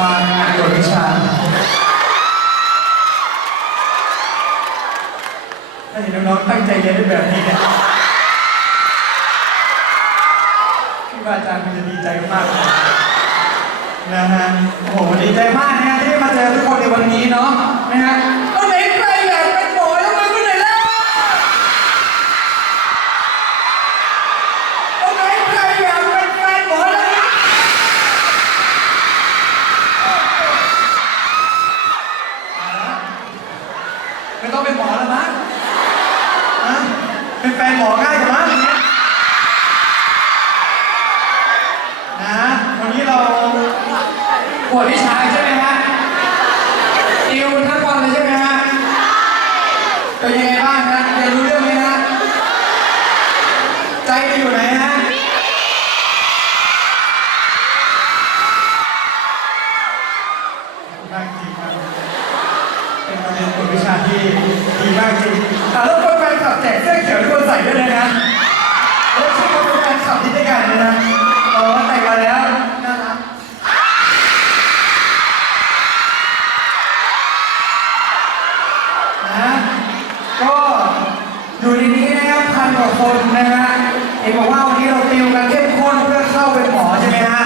มางานกวดวิชาถ้าเห็นน้องๆตั้งใจเรียนได้แบบนี้เนี่ยพี่ว่าอาจารย์คงจะดีใจมากเลยนะฮะโอ้โหดีใจมากนะฮะที่ได้มาเจอทุกคนในวันนี้เนาะนะฮะเอาไหนใครอยากเป็นหมอยกมือขึ้นหน่อยแล้ว เอาไหนใครอยากเป็นแฟนหมอแล้วนะเอาละ ไม่ต้องเป็นหมอแล้วมั้งฮะเป็นแฟนหมอง่ายกว่ามั้งเงี้ยนะวันนี้เราปวดวิชาใช่ไหมฮะติวทั้งวันเลยใช่ไหมฮะเป็นยังไงบ้างฮะเรียนรู้เรื่องไหมฮะใจไปอยู่ไหนฮะ มากจริงครับเป็นการเรียนกวดวิชาที่ ดีมากจริงอะแล้วก็แฟนคลับแจกเสื้อเขียวทุกคนใส่ด้วยเลยนะแล้วช่วยกันเป็นแฟนคลับที่ด้วยกันเลยนะเออใส่มาแล้วน่ารักนะก็อยู่ในนี้นะครับพันกว่าคนนะฮะเห็นบอกว่าวันนี้เราติวกันเข้มข้นเพื่อเข้าเป็นหมอใช่ไหมฮะ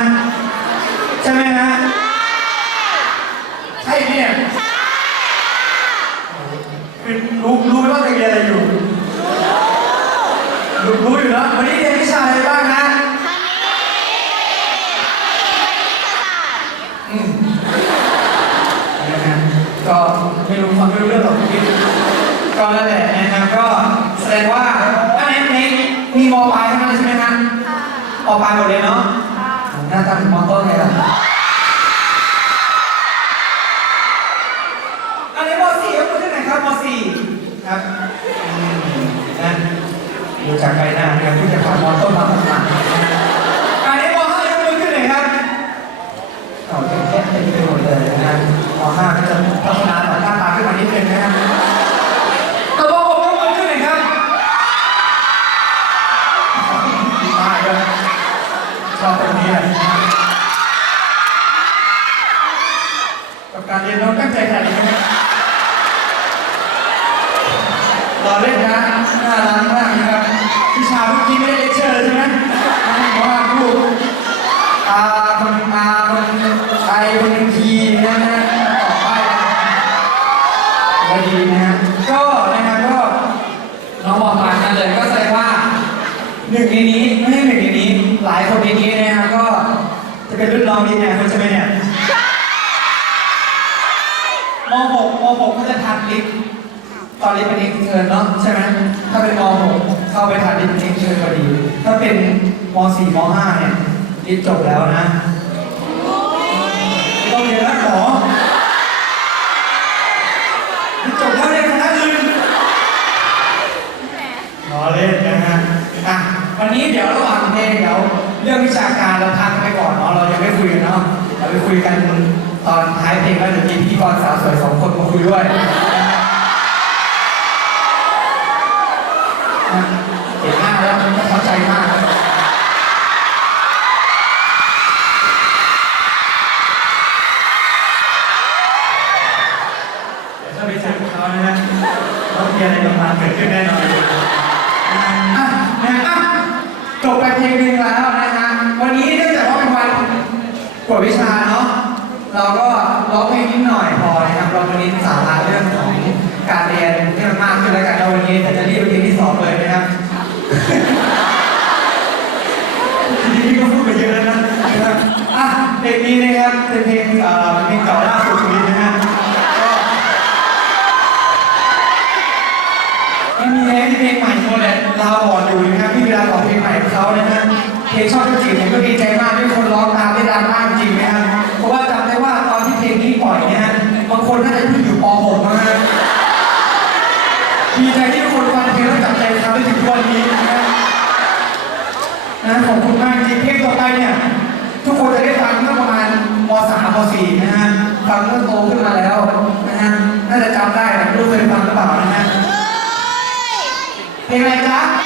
ใช่ไหมฮะ ใช่เนี่ยคือรู้รู้ไหมว่าตัวเองเรียนอะไรอยู่ รู้รู้อยู่แล้ววันนี้เรียนวิชาอะไรบ้างนะอืมนะฮะก็ ไม่รู้ฟังไม่รู้เรื่องหรอกพี่ก็นั่นแหละนะครับก็แสดงว่าอันนี้นี้มีมปลายทั้งนั้นใช่ไหมฮะมปลายหมดเลยเนาะหน้าตาเหมือนมต้นเลยอะอันนี้ม .4 ยกมือขึ้นหน่อยครับม .4 ครับอืมนะดูจากใบหน้านะครับผู้จะผ่านมต้นมาต่างๆอันนี้ม .5 ยกมือขึ้นหน่อยครับเอาแค่แค่ไม่ได้หมดเลยนะฮะม .5 ก็จะพัฒนาหน้าตาขึ้นมานิดนึงนะครับเอาม .6 ยกมือขึ้นหน่อยครับดีมากเลยชอบตรงนี้แหละกับการเรียนเราตั้งใจขนาดนี้ไหม ร อเล่นนะน่ารักมากนะครับพี่ชาเมื่อกี้ไม่ได้เลคเชอร์ใช่ไหมเพราะว่าลูกอาคนอาคนไอคนทีนะฮะต่อไปก็ดีนะฮะก็นะครับก็น้องบอกมานั่นเลยก็แสดงว่าหนึ่งในนี้ไม่ใช่หนึ่งในนี้ หลายคนในนี้นะฮะก็จะเป็นรุ่นน้องดีแน่คนใช่ไหมเนี่ยม .6 ม .6 ก็จะทันลิฟต์ ตอนนี้เป็นอ็กเทิร์นเนาะใช่ไหมถ้าเป็นม .6 เข้าไปทันที่เป็นเอ็กเทิร์พอดี ถ้าเป็นม .4 ม .5 เนี่ยรีบจบแล้วนะไม่ต้องเรียนแล้วหมอรีบจบแล้วเรียนคณะอื่นรอเล่นนะฮะอะวันนี้เดี๋ยวระหว่างเพลงเดี๋ยวเรื่องวิชาการเราพักไปก่อนเนาะเรายังไม่คุยกันเนาะเดี๋ยวไปคุยกันตอนท้ายเพลงแล้วเดี๋ยวมีพิธีกรสาวสวยสองคนมาคุยด้วย เห็นหน้าแล้วมันก็เข้าใจมากเดี๋ยวถ้าไปจับเขานะฮะต้องมีอะไรประมาณเกิดขึ้นแน่นอนอะนะฮะจบไปเพลงหนึ่งแล้วนะฮะวันนี้เนื่องจากว่าเป็นวันกวดวิชาเนาะเราก็ร้องเพลงนิดหน่อยพอนะครับเราวันนี้สาระเรื่องของการเรียนให้มันมากขึ้นแล้วกันแล้ววันนี้แต่จะรีบไปเพลงที่สองเลยนะครับ ทีนี้พี่ก็พูดไปเยอะแล้วนะนะครับอะเพลงนี้นะครับเป็นเพลงเอ่อเพลงเก่าล่าสุดของลินนะฮะก็ไม่มีอะไรที่เพลงใหม่หมดเลยลาบอดอยู่นะครับพี่เวลาต่อเพลงใหม่ของเขานะฮะเพลงชอบจริงผมก็ดีใจมากที่คนร้องตามได้ดังมากจริงนะครับเพราะว่าจำได้ว่าตอนที่เพลงนี้ปล่อยเนี่ยฮะบางคนน่าจะเพิ่งอยู่ป .6 นะฮะดีใจที่ทุกคนฟังเพลงแล้วจับใจเขาได้ถึงวันนี้นะฮะนะขอบคุณมากจริงเพลงต่อไปเนี่ยทุกคนจะได้ฟังเมื่อประมาณม .3 ม .4 นะฮะฟังเมื่อโตขึ้นมาแล้วนะฮะน่าจะจำได้นะไม่รู้เคยฟังหรือเปล่านะฮะ เพลงอะไรจ๊ะ